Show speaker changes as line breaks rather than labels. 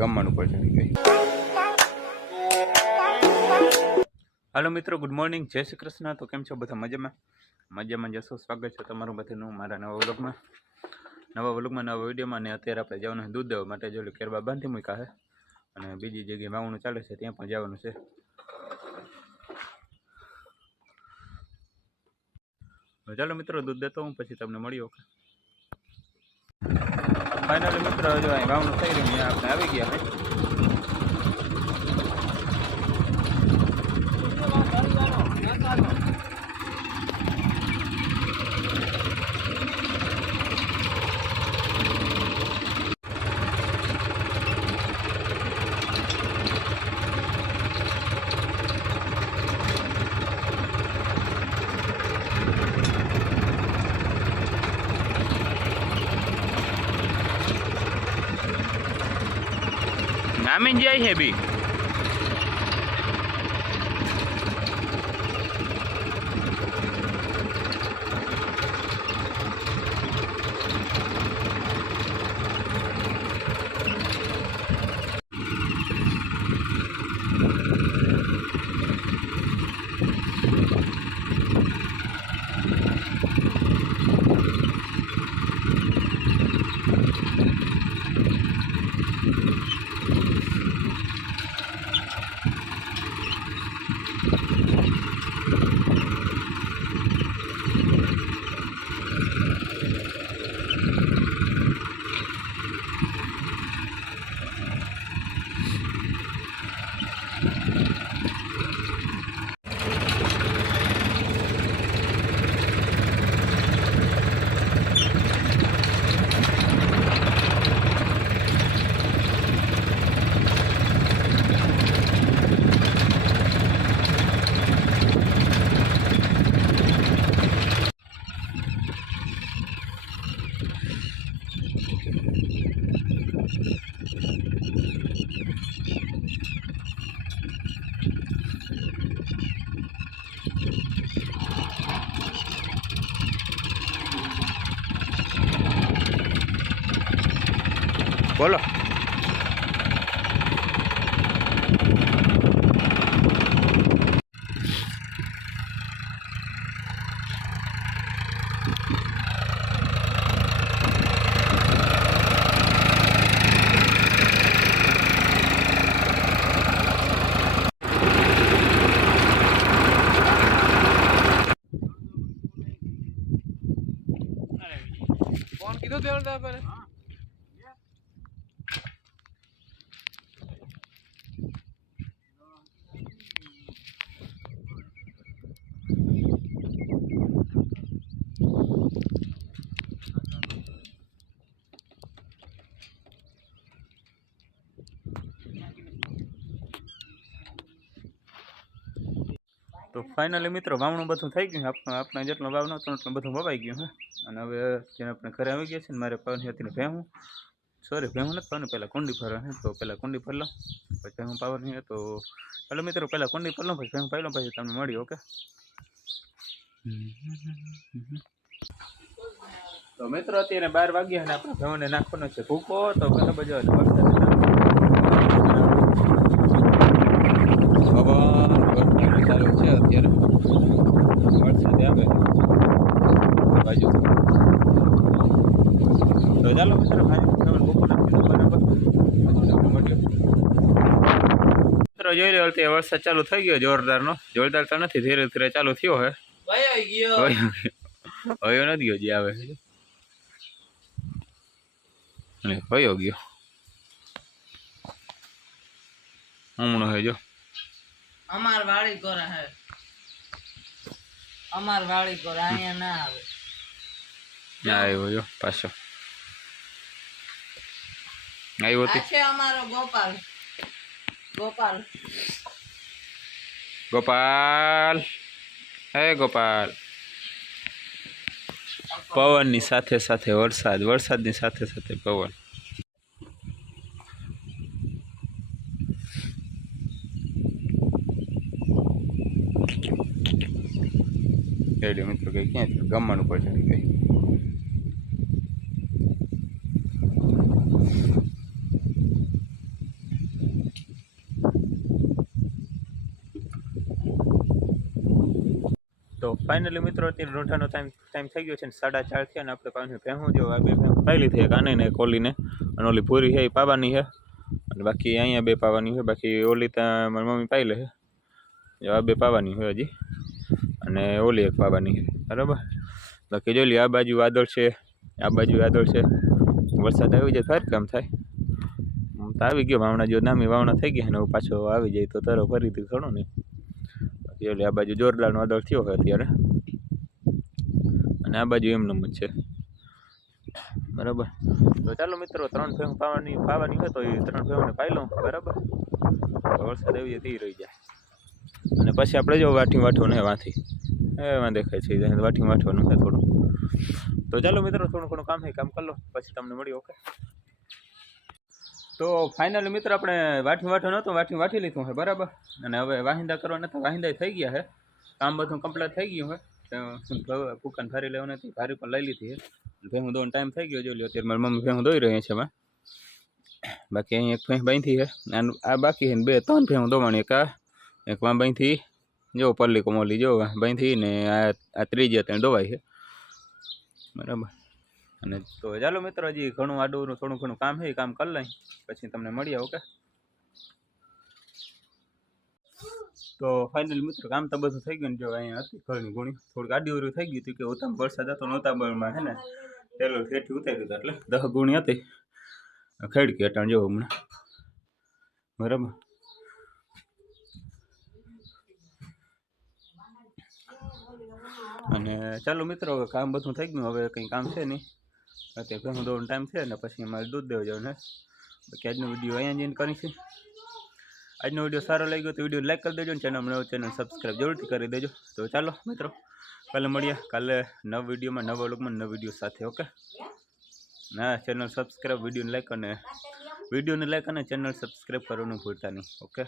ગમવાનું ઉપર ચડી ગઈ હાલો મિત્રો ગુડ મોર્નિંગ જય શ્રી કૃષ્ણ. તો કેમ છો બધા મજામાં? મજામાં જશો સ્વાગત છે તમારું બધાનું મારા નવા વ્લોગમાં. નવા વ્લોગમાં, નવા વિડીયોમાં અને અત્યારે આપણે જવાનું દૂધ દેવા માટે. જોયું કેરબા બાંધી મૂકા છે અને બીજી જગ્યાએ વાવણું ચાલે છે, ત્યાં પણ જવાનું છે. ચાલો મિત્રો, દૂધ દેતો હું, પછી તમને મળી ઓકે? ફાઇનલી મિત્રો હજુ અહીં વાવણું થઈ રહ્યું ત્યાં આપણે આવી ગયા છે નામે જાય છે બોલો.
કીધો દેવાનું તા પહેલે?
તો ફાઇનલી મિત્રો વાવણું બધું થઈ ગયું. આપણે આપણે જેટલો વાવનો હતો એટલું બધું વવાઈ ગયું, હે. અને હવે જેને આપણે ઘરે આવી ગયા છે ને મારે પાવાની હતી ને ભેહું. સોરી ભેહું નથી પાવાનું, પહેલાં કુંડી ભરવા હે. તો પહેલાં કુંડી ભરી લઉં પછી ભેહું પાવાની છે તો ચાલો મિત્રો, પહેલાં કુંડી ભરી લઉં પછી ભેહું પાવી લઉં પછી તમને મળી, ઓકે? તો મિત્રો, અત્યારે બાર વાગ્યા અને આપણે ભેહુંને નાખવાનો છે ભૂકો. તો બધા બધા વરસાદ પવન વરસાદ ચાલુ અત્યારે વરસાદ આવે. બાજુ. તો ચાલો મિત્રો. મિત્રો જોઈ રહ્યો તે વરસાદ ચાલુ થઈ ગયો જોરદારનો. જોરદાર તો નથી ધીરે ધીરે ચાલુ થયો હે. હયો નથી ગયો જે આવે. હયો ગયો. હમણાં હે જો.
અમાર વાળી કરે હે? અમાર વાળી પર અહીંયા ના આવે.
ના આવ્યો જો પાછો. આવ્યો તે.
છે અમારો ગોપાલ. ગોપાલ.
ગોપાલ. હે ગોપાલ. પવનની સાથે સાથે વરસાદ વરસાદની સાથે સાથે પવન. ચડ્યો મિત્રો કે ક્યાં ચડ્યો ગમણ ઉપર ચડી તો ફાઇનલી મિત્રો, અત્યારે રોંઠાનો ટાઈમ ટાઈમ થઈ ગયો છે ને સાડા ચાર થયા અને આપણે પાણી પહેવું જો આ બે ભેં પાઈ લીધી એક આને ને કોલીને અને ઓલી પૂરી છે, એ પાવાની છે. અને બાકી અહીંયા બે પાવાની છે, બાકી ઓલી ત્યાં મારી મમ્મી પાઈ લે છે આ બે પાવાની હોય હજી. અને ઓલી એક પાવાની બરાબર? બાકી જોઈ આ બાજુ વાદળ છે, આ બાજુ વાદળ છે. વરસાદ આવી જાય ફેર કામ થાય? હું તો આવી ગયો, વાવણા જો નામી વાવણા થઈ ગયા ને હું પાછો આવી જાય તો તારો ફરીથી ઘણું નહીં બાકી ઓલી આ બાજુ જોરદારનો વાદળ થયો હોય અત્યારે. અને આ બાજુ એમનું જ છે. બરાબર? તો ચાલો મિત્રો, ત્રણ ફેમ પાવાની પાવાની હોય તો એ ત્રણ ફેમને પાઈ લઉં. બરાબર? વરસાદ આવી જાય રહી જાય. અને પછી આપણે જો વાઠી ને વાંથી. એમાં દેખાય છે વાઠી વાઠવાનું છે થોડું. તો ચાલો મિત્રો, થોડું ઘણું કામ છે કામ કરી લો, પછી તમને મળી ઓકે? તો ફાઇનલી મિત્રો, આપણે વાઠી વાઠો નહોતું, વાઠી વાઠી લીધું છે બરાબર? અને હવે વાહિંદા કરવા નથી વાહિંદા થઈ ગયા છે કામ બધું કમ્પ્લીટ થઈ ગયું હોય કુકન ભારી લેવું નથી ભારી પણ લઈ લીધી છે ભેહું દોવાનો ટાઈમ થઈ ગયો જો લ્યો, અત્યારે મમ્મી ભેહું દોઈ રહી છે, એમાં. બાકી અહીં એક ભેંસ બાંધી છે આ બાકી છે બે, ત્રણ ભેહું દોવાની એક આ એક બહીથી જો પલ્લી કોમોલી જો બહીથી ને આ આ ત્રીજી ત્રણ દોવાઈ છે. બરાબર. અને તો ચાલો મિત્રો, હજી ઘણું આડું થોડું ઘણું કામ છે કામ કરી લઈ, પછી તમને મળીએ, ઓકે? તો ફાઇનલ મિત્રો, કામ તો બધું થઈ ગયું ને જો અહીંયા હતી ઘરની ગુણી. થોડીક આડી ઉરી થઈ ગયું હતું કે ઉતામ વરસાદ હતો નહોતા બળમાં હે ને, પેલો ઠેઠી ઉતારી દીધું એટલે દહ ગુણી હતી. ખેડકી હટાણ જો હમણાં. બરાબર. અને ચાલો મિત્રો, હવે કામ બધું થઈ ગયું. હવે કંઈ કામ છે નહીં. અત્યારે ઘણું દોડનો ટાઈમ છે ને પછી અમારે દૂધ દેવા જવાનું બાકી આજનો વીડિયો અહીંયા જઈને કરીશું આજનો વીડિયો સારો લાગ્યો તો વીડિયો લાઈક કરી દેજો ને ચેનલ ચેનલ સબસ્ક્રાઈબ જરૂરથી કરી દેજો. તો ચાલો મિત્રો, કાલે મળીએ. કાલે નવ વિડીયોમાં, નવા લોકમાં નવ વીડિયો સાથે, ઓકે? ના ચેનલ સબસ્ક્રાઈબ વિડીયોને લાઈક અને વિડીયોને લાઈક અને ચેનલ સબસ્ક્રાઈબ કરવાનું ભૂલતા નહીં, ઓકે?